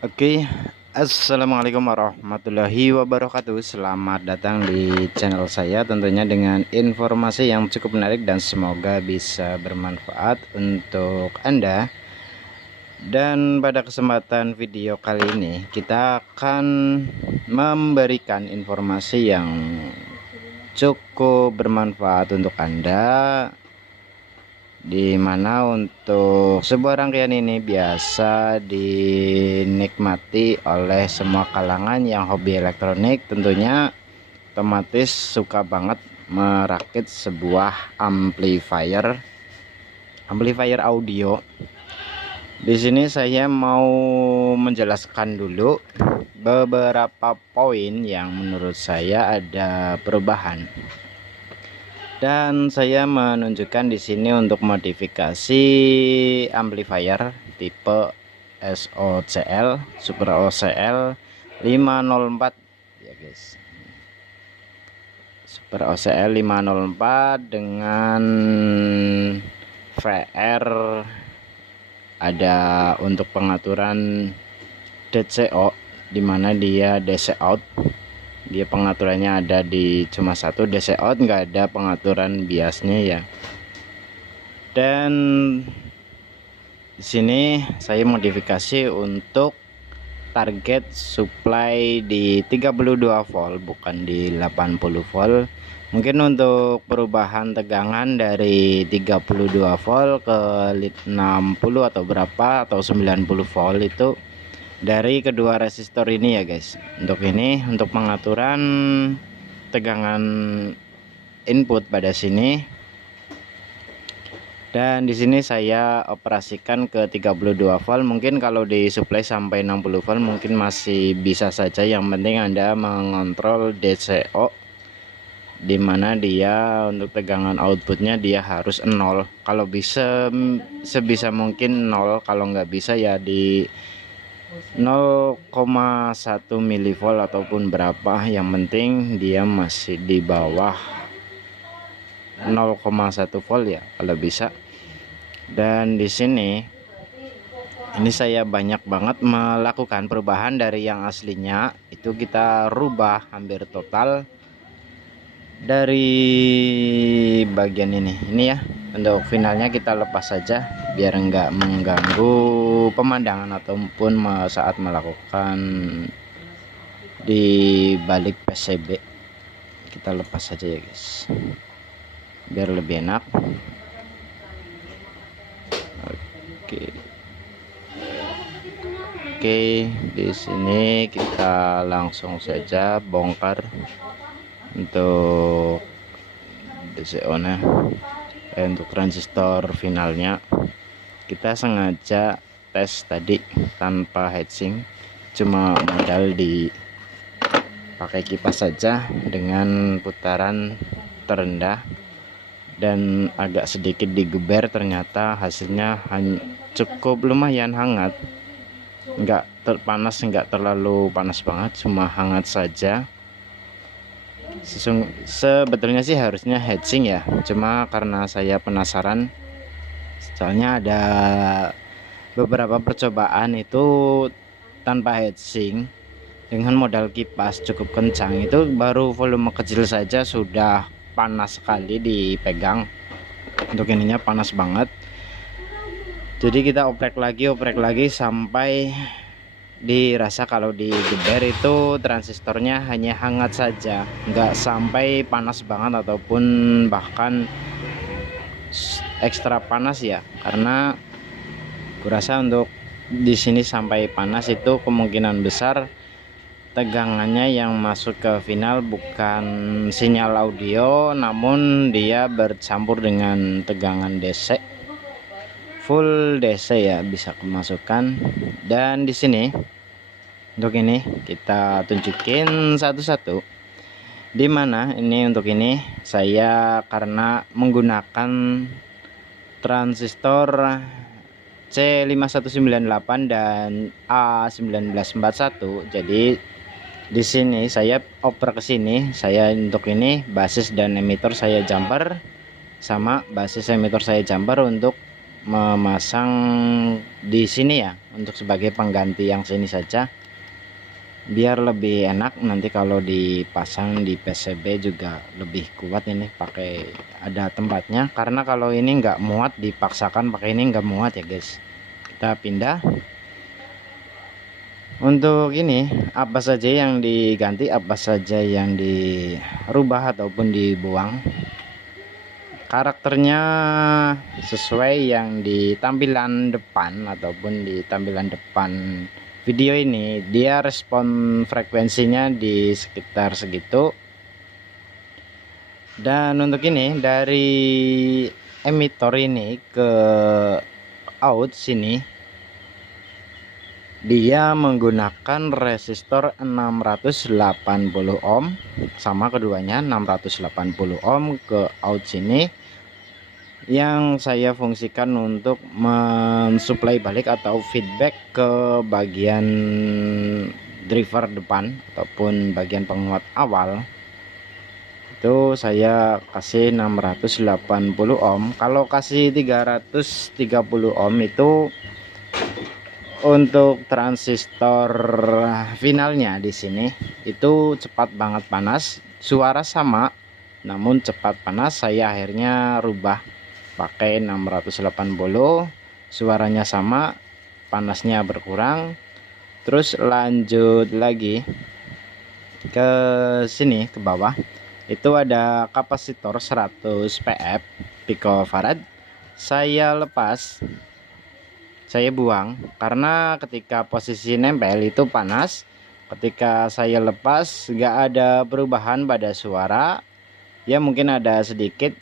Oke, assalamualaikum warahmatullahi wabarakatuh. Selamat datang di channel saya, tentunya dengan informasi yang cukup menarik dan semoga bisa bermanfaat untuk Anda. Dan pada kesempatan video kali ini kita akan memberikan informasi yang cukup bermanfaat untuk Anda, di mana untuk sebuah rangkaian ini biasa dinikmati oleh semua kalangan yang hobi elektronik, tentunya otomatis suka banget merakit sebuah amplifier audio. Di sini saya mau menjelaskan dulu beberapa poin yang menurut saya ada perubahan. Dan saya menunjukkan di sini untuk modifikasi amplifier tipe SOCL Super OCL 504 ya guys. Super OCL 504 dengan VR, ada untuk pengaturan DCO, dimana dia DC out. Dia pengaturannya ada di cuma satu, DC out, nggak ada pengaturan biasnya ya. Dan di sini saya modifikasi untuk target supply di 32 volt bukan di 80 volt. Mungkin untuk perubahan tegangan dari 32 volt ke 60 atau berapa atau 90 volt itu dari kedua resistor ini ya guys. Untuk ini untuk pengaturan tegangan input pada sini, dan di sini saya operasikan ke 32 volt. Mungkin kalau disuplai sampai 60 volt mungkin masih bisa saja, yang penting Anda mengontrol DCO, dimana dia untuk tegangan outputnya dia harus 0. Kalau bisa sebisa mungkin 0, kalau nggak bisa ya di 0,1 milivolt ataupun berapa, yang penting dia masih di bawah 0,1 volt ya kalau bisa. Dan di sini ini saya banyak banget melakukan perubahan dari yang aslinya, itu kita rubah hampir total dari bagian ini ya. Untuk finalnya kita lepas saja biar enggak mengganggu pemandangan ataupun saat melakukan di balik PCB. Kita lepas saja ya guys, biar lebih enak. Oke, di sini kita langsung saja bongkar untuk DCO nya. Untuk transistor finalnya kita sengaja tes tadi tanpa heatsink, cuma modal di pakai kipas saja dengan putaran terendah dan agak sedikit digeber. Ternyata hasilnya cukup lumayan hangat, enggak terpanas, enggak terlalu panas banget, cuma hangat saja. Sebetulnya sih harusnya heatsink ya, cuma karena saya penasaran, soalnya ada beberapa percobaan itu tanpa heatsink dengan modal kipas cukup kencang, itu baru volume kecil saja sudah panas sekali dipegang. Untuk ininya panas banget, jadi kita oprek lagi sampai dirasa kalau digeber itu transistornya hanya hangat saja, nggak sampai panas banget ataupun bahkan ekstra panas ya. Karena kurasa untuk di sini sampai panas itu kemungkinan besar tegangannya yang masuk ke final bukan sinyal audio, namun dia bercampur dengan tegangan DC, full DC ya, bisa kemasukan. Dan di sini untuk ini kita tunjukin satu-satu, dimana ini untuk ini saya karena menggunakan transistor C5198 dan A1941, jadi di sini saya oper ke sini, saya untuk ini basis dan emitter saya jumper, sama basis emitter saya jumper untuk memasang di sini ya, untuk sebagai pengganti yang sini saja, biar lebih enak nanti kalau dipasang di PCB juga lebih kuat. Ini pakai ada tempatnya, karena kalau ini nggak muat, dipaksakan pakai ini nggak muat ya guys. Kita pindah. Untuk ini apa saja yang diganti, apa saja yang dirubah ataupun dibuang, karakternya sesuai yang di tampilan depan ataupun di tampilan depan video ini. Dia respon frekuensinya di sekitar segitu. Dan untuk ini dari emitor ini ke out sini, dia menggunakan resistor 680 ohm, sama keduanya 680 ohm ke out sini, yang saya fungsikan untuk mensuplai balik atau feedback ke bagian driver depan ataupun bagian penguat awal. Itu saya kasih 680 ohm. Kalau kasih 330 ohm itu untuk transistor finalnya di sini itu cepat banget panas, suara sama namun cepat panas. Saya akhirnya rubah pakai 680, suaranya sama, panasnya berkurang. Terus lanjut lagi ke sini ke bawah, itu ada kapasitor 100 pf picofarad. Saya lepas, saya buang karena ketika posisi nempel itu panas. Ketika saya lepas nggak ada perubahan pada suara ya, mungkin ada sedikit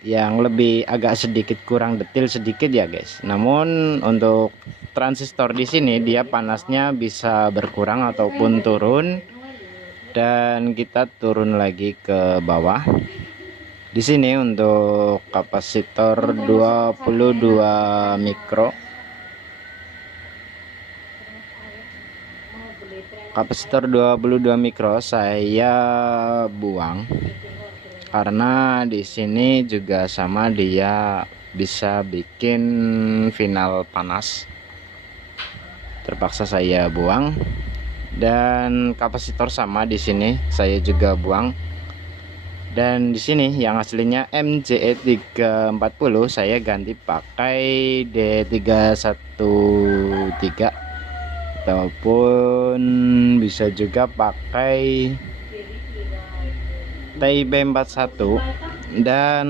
yang lebih agak sedikit kurang detail sedikit ya guys. Namun untuk transistor di sini dia panasnya bisa berkurang ataupun turun. Dan kita turun lagi ke bawah. Di sini untuk kapasitor 22 mikro, kapasitor 22 mikro saya buang karena di sini juga sama, dia bisa bikin final panas. Terpaksa saya buang. Dan kapasitor sama di sini saya juga buang. Dan di sini yang aslinya MJE 340 saya ganti pakai D313 ataupun bisa juga pakai TIB41. Dan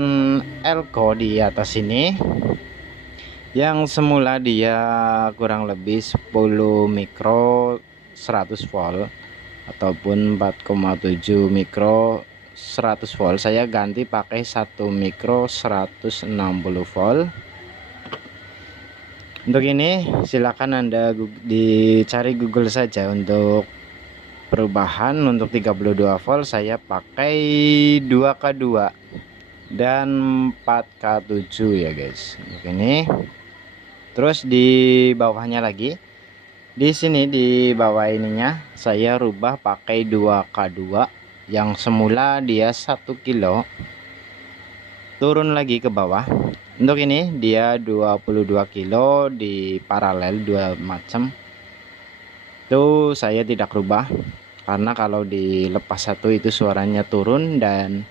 elko di atas ini yang semula dia kurang lebih 10 mikro 100 volt ataupun 4,7 mikro 100 volt, saya ganti pakai 1 mikro 160 volt. Untuk ini silakan Anda dicari Google saja untuk perubahan. Untuk 32 volt saya pakai 2K2 dan 4K7 ya guys. Untuk ini terus di bawahnya lagi, di sini di bawah ininya saya rubah pakai 2K2 yang semula dia 1 kilo, turun lagi ke bawah. Untuk ini dia 22 kilo di paralel dua macam. Itu saya tidak rubah karena kalau dilepas satu itu suaranya turun, dan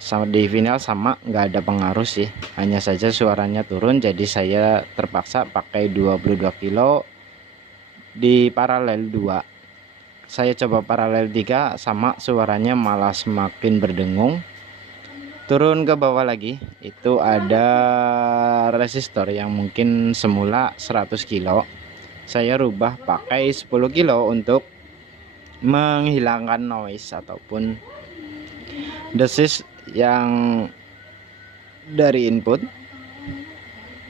sama di final sama, nggak ada pengaruh sih, hanya saja suaranya turun. Jadi saya terpaksa pakai 22 kilo di paralel 2. Saya coba paralel 3 sama, suaranya malah semakin berdengung. Turun ke bawah lagi, itu ada resistor yang mungkin semula 100 kilo, saya rubah pakai 10 kilo untuk menghilangkan noise ataupun desis yang dari input.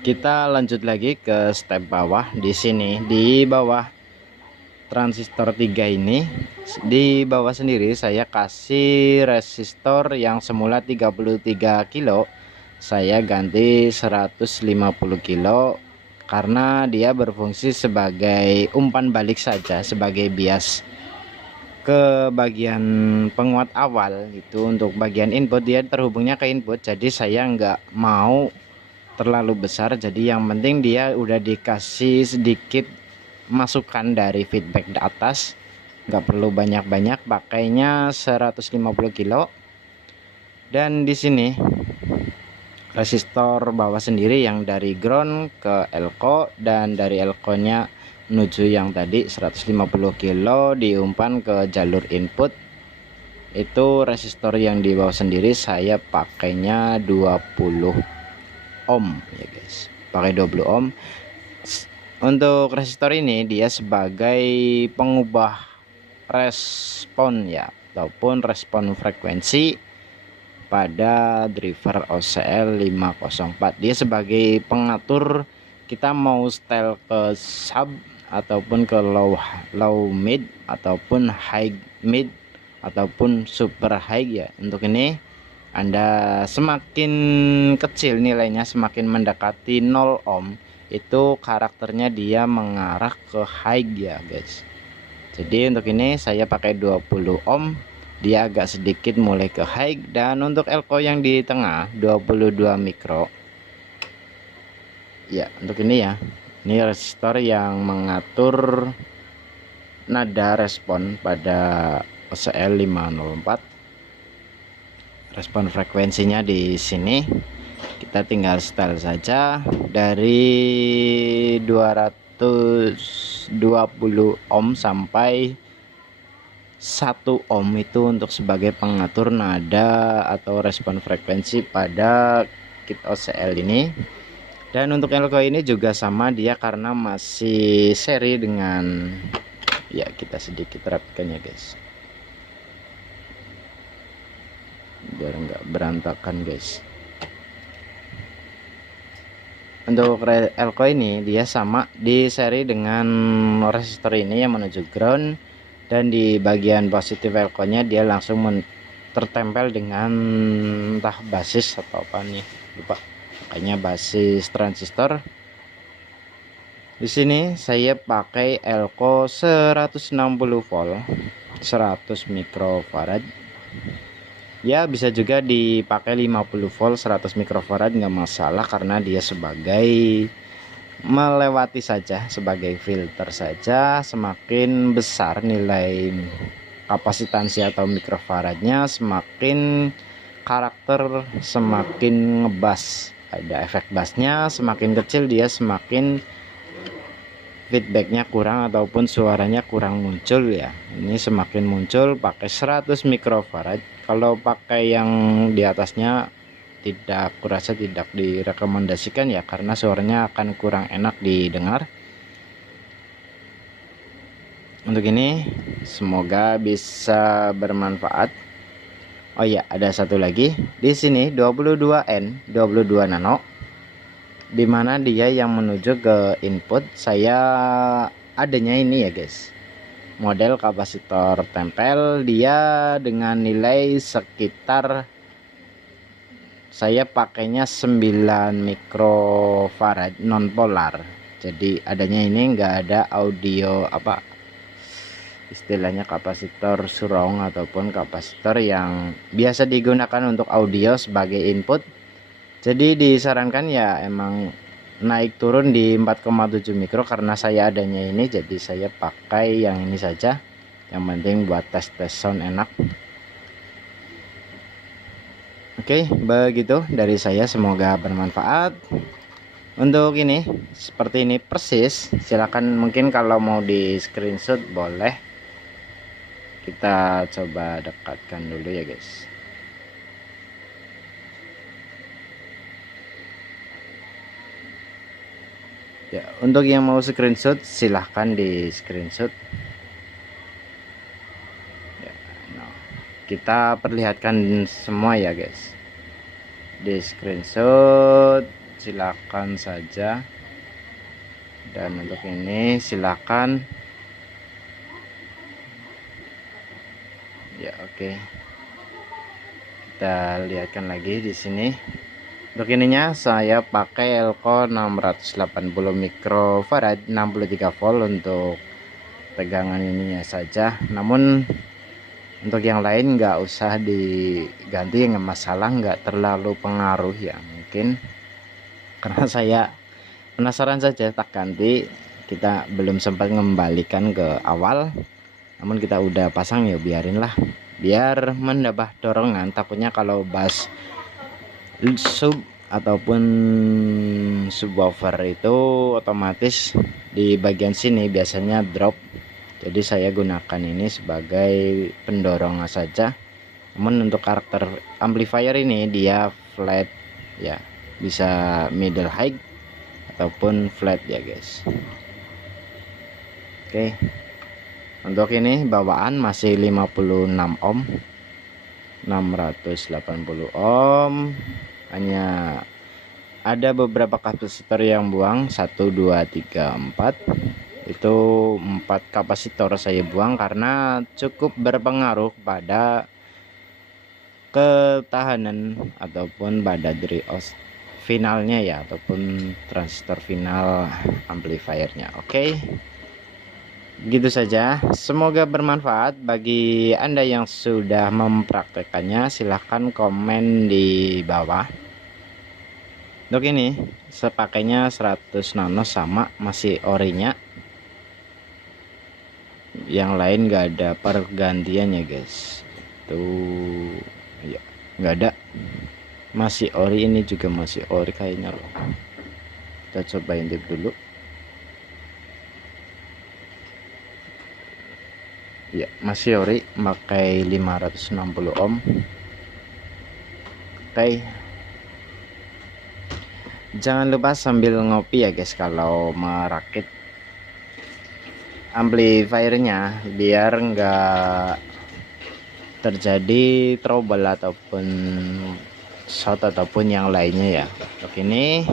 Kita lanjut lagi ke step bawah. Di sini di bawah transistor 3 ini, di bawah sendiri saya kasih resistor yang semula 33 kilo, saya ganti 150 kilo karena dia berfungsi sebagai umpan balik saja, sebagai bias ke bagian penguat awal. Itu untuk bagian input, dia terhubungnya ke input, jadi saya nggak mau terlalu besar, jadi yang penting dia udah dikasih sedikit masukan dari feedback di atas, nggak perlu banyak-banyak, pakainya 150 kilo. Dan di sini resistor bawah sendiri yang dari ground ke elko, dan dari elko nya menuju yang tadi 150 kilo diumpan ke jalur input. Itu resistor yang di bawah sendiri saya pakainya 20 ohm ya guys, pakai 20 ohm. Untuk resistor ini dia sebagai pengubah respon ya, ataupun respon frekuensi pada driver OCL 504. Dia sebagai pengatur kita mau setel ke sub ataupun ke low mid ataupun high mid ataupun super high ya. Untuk ini Anda semakin kecil nilainya, semakin mendekati 0 ohm, itu karakternya dia mengarah ke high ya guys. Jadi untuk ini saya pakai 20 ohm, dia agak sedikit mulai ke high. Dan untuk elko yang di tengah 22 mikro ya, untuk ini ya, ini resistor yang mengatur nada respon pada OCL 504. Respon frekuensinya di sini kita tinggal setel saja dari 220 ohm sampai 1 ohm, itu untuk sebagai pengatur nada atau respon frekuensi pada kit OCL ini. Dan untuk elko ini juga sama dia, karena masih seri dengan ya, kita sedikit rapikan ya guys biar nggak berantakan guys. Untuk elko ini dia sama di seri dengan resistor ini yang menuju ground, dan di bagian positif elko nya dia langsung tertempel dengan entah basis atau apa nih, lupa, kayaknya basis transistor. Di sini saya pakai elko 160 volt 100 mikrofarad. Ya bisa juga dipakai 50 volt 100 mikrofarad, nggak masalah, karena dia sebagai melewati saja, sebagai filter saja. Semakin besar nilai kapasitansi atau mikrofaradnya, semakin karakter, semakin ngebas, ada efek bassnya. Semakin kecil dia semakin feedbacknya kurang ataupun suaranya kurang muncul ya. Ini semakin muncul pakai 100 mikrofarad. Kalau pakai yang di atasnya tidak, kurasa tidak direkomendasikan ya, karena suaranya akan kurang enak didengar. Untuk ini semoga bisa bermanfaat. Oh ya, ada satu lagi di sini 22N 22 nano, dimana dia yang menuju ke input. Saya adanya ini ya guys, model kapasitor tempel, dia dengan nilai sekitar, saya pakainya 9 mikrofarad non polar. Jadi adanya ini enggak ada audio apa istilahnya kapasitor surround ataupun kapasitor yang biasa digunakan untuk audio sebagai input. Jadi disarankan ya emang naik turun di 4,7 mikro, karena saya adanya ini jadi saya pakai yang ini saja. Yang penting buat tes sound enak. Oke, begitu dari saya, semoga bermanfaat. Untuk ini seperti ini persis, silakan mungkin kalau mau di screenshot boleh. Kita coba dekatkan dulu ya guys. Ya, untuk yang mau screenshot silahkan di screenshot ya. Nah, kita perlihatkan semua ya guys, di screenshot silahkan saja. Dan untuk ini silahkan ya. Oke, kita lihatkan lagi di sini. Untuk ininya saya pakai elko 680 mikrofarad 63 volt untuk tegangan ininya saja. Namun untuk yang lain nggak usah diganti, nggak masalah, nggak terlalu pengaruh ya mungkin. karena saya penasaran saja, tak ganti. Kita belum sempat mengembalikan ke awal, namun kita udah pasang ya, biarin lah, biar menambah dorongan. Takutnya kalau bass sub ataupun subwoofer itu otomatis di bagian sini biasanya drop, jadi saya gunakan ini sebagai pendorong saja. Namun untuk karakter amplifier ini dia flat ya, bisa middle high ataupun flat ya guys. Oke, untuk ini bawaan masih 56 ohm, 680 ohm. Hanya ada beberapa kapasitor yang buang, 1 2 3 4. Itu 4 kapasitor saya buang karena cukup berpengaruh pada ketahanan ataupun pada drios finalnya ya, ataupun transistor final amplifiernya. Oke, gitu saja, semoga bermanfaat. Bagi Anda yang sudah mempraktekannya silahkan komen di bawah. Untuk ini sepakainya 100 nano sama, masih orinya, yang lain nggak ada pergantian ya guys. Tuh ya, nggak ada, masih ori. Ini juga masih ori kayaknya loh. Kita coba intip dulu ya, masih ori, pakai 560 ohm. Oke, jangan lupa sambil ngopi ya guys kalau merakit amplifiernya, biar enggak terjadi trouble ataupun short ataupun yang lainnya ya. Oke, ini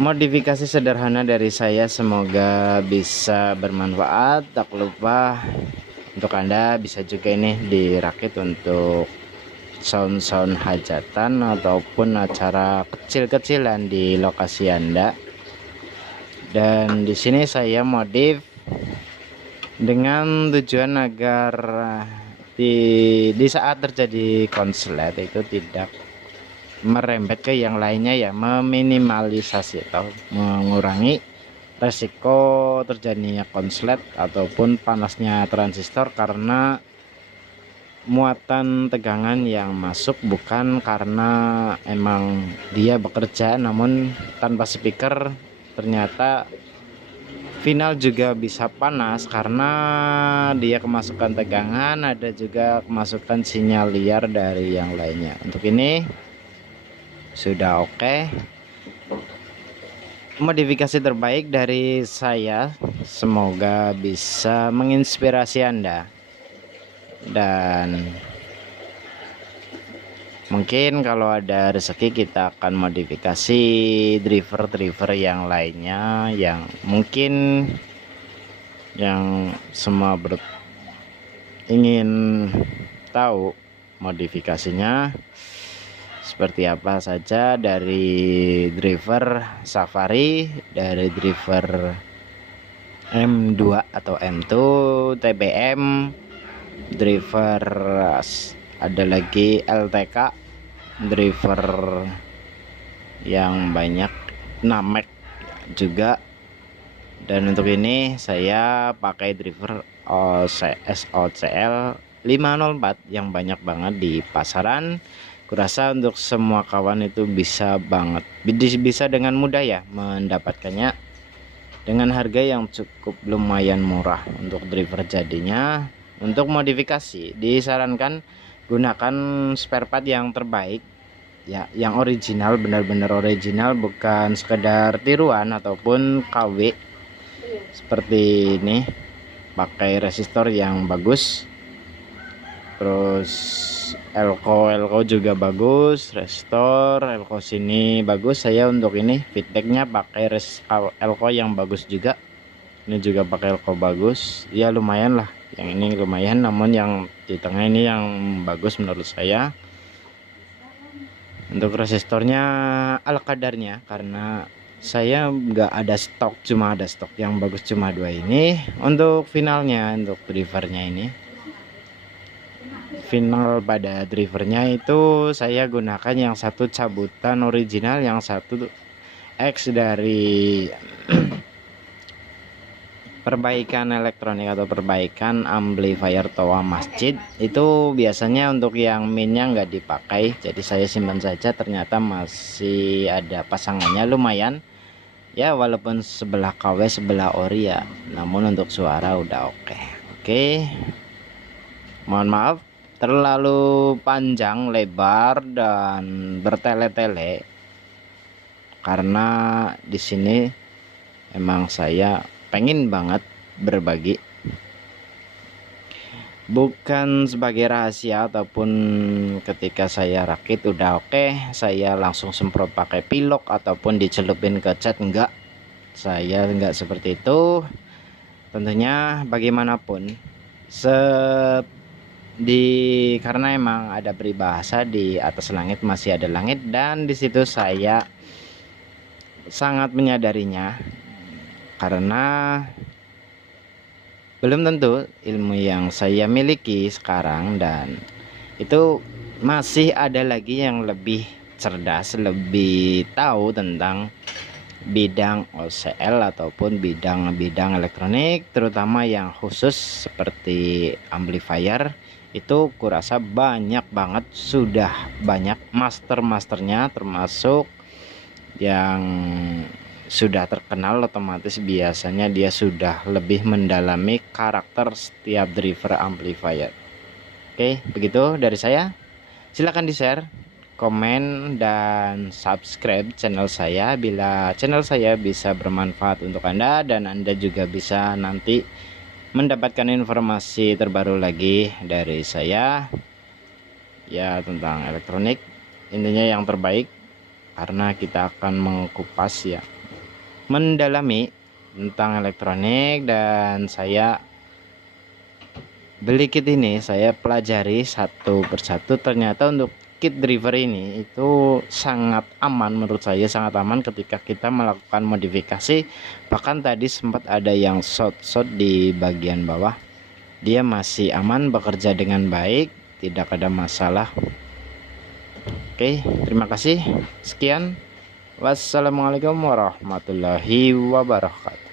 modifikasi sederhana dari saya, semoga bisa bermanfaat. Tak lupa untuk Anda bisa juga ini dirakit untuk sound-sound hajatan ataupun acara kecil-kecilan di lokasi Anda. Dan di sini saya modif dengan tujuan agar di saat terjadi konslet itu tidak merembet ke yang lainnya ya, meminimalisasi atau mengurangi resiko terjadinya konslet ataupun panasnya transistor karena muatan tegangan yang masuk, bukan karena emang dia bekerja. Namun tanpa speaker ternyata final juga bisa panas karena dia kemasukan tegangan, ada juga kemasukan sinyal liar dari yang lainnya. Untuk ini sudah oke. Modifikasi terbaik dari saya, semoga bisa menginspirasi Anda. Dan mungkin kalau ada rezeki kita akan modifikasi driver yang lainnya, yang mungkin yang semua ingin tahu modifikasinya seperti apa saja, dari driver Safari, dari driver M2 atau M2 TBM, driver ada lagi LTK, driver yang banyak, Namek juga. Dan untuk ini saya pakai driver SOCL 504 yang banyak banget di pasaran. Kurasa untuk semua kawan itu bisa banget, bisa dengan mudah ya mendapatkannya dengan harga yang cukup lumayan murah. Untuk driver jadinya, untuk modifikasi disarankan gunakan spare part yang terbaik ya, yang original, benar-benar original, bukan sekedar tiruan ataupun KW seperti ini. Pakai resistor yang bagus, terus elko juga bagus, resistor elko sini bagus. Saya untuk ini feedbacknya pakai elko yang bagus juga. Ini juga pakai elko bagus ya, lumayan lah. Yang ini lumayan, namun yang di tengah ini yang bagus menurut saya. Untuk resistornya ala kadarnya, karena saya nggak ada stok, cuma ada stok yang bagus cuma 2 ini. Untuk finalnya, untuk drivernya ini final pada drivernya itu saya gunakan yang satu cabutan original, yang satu X dari perbaikan elektronik atau perbaikan amplifier toa masjid. Itu biasanya untuk yang minnya nggak dipakai, jadi saya simpan saja. Ternyata masih ada pasangannya, lumayan ya, walaupun sebelah KW sebelah ori ya, namun untuk suara udah oke. Mohon maaf terlalu panjang lebar dan bertele-tele, karena di sini emang saya pengen banget berbagi, bukan sebagai rahasia ataupun ketika saya rakit udah oke saya langsung semprot pakai pilok ataupun dicelupin ke cat. Enggak, saya enggak seperti itu. Tentunya bagaimanapun karena emang ada peribahasa di atas langit masih ada langit, dan disitu saya sangat menyadarinya, karena belum tentu ilmu yang saya miliki sekarang dan itu masih ada lagi yang lebih cerdas, lebih tahu tentang bidang OCL ataupun bidang elektronik, terutama yang khusus seperti amplifier. Itu kurasa banyak banget, sudah banyak masternya, termasuk yang sudah terkenal, otomatis biasanya dia sudah lebih mendalami karakter setiap driver amplifier. Oke, begitu dari saya. Silahkan di share, komen, dan subscribe channel saya bila channel saya bisa bermanfaat untuk Anda, dan Anda juga bisa nanti mendapatkan informasi terbaru lagi dari saya ya tentang elektronik, intinya yang terbaik, karena kita akan mengupas ya, mendalami tentang elektronik. Dan saya beli kit ini, saya pelajari satu persatu, ternyata untuk kit driver ini itu sangat aman, menurut saya sangat aman ketika kita melakukan modifikasi. Bahkan tadi sempat ada yang short di bagian bawah, dia masih aman, bekerja dengan baik, tidak ada masalah. Oke, terima kasih, sekian, wassalamualaikum warahmatullahi wabarakatuh.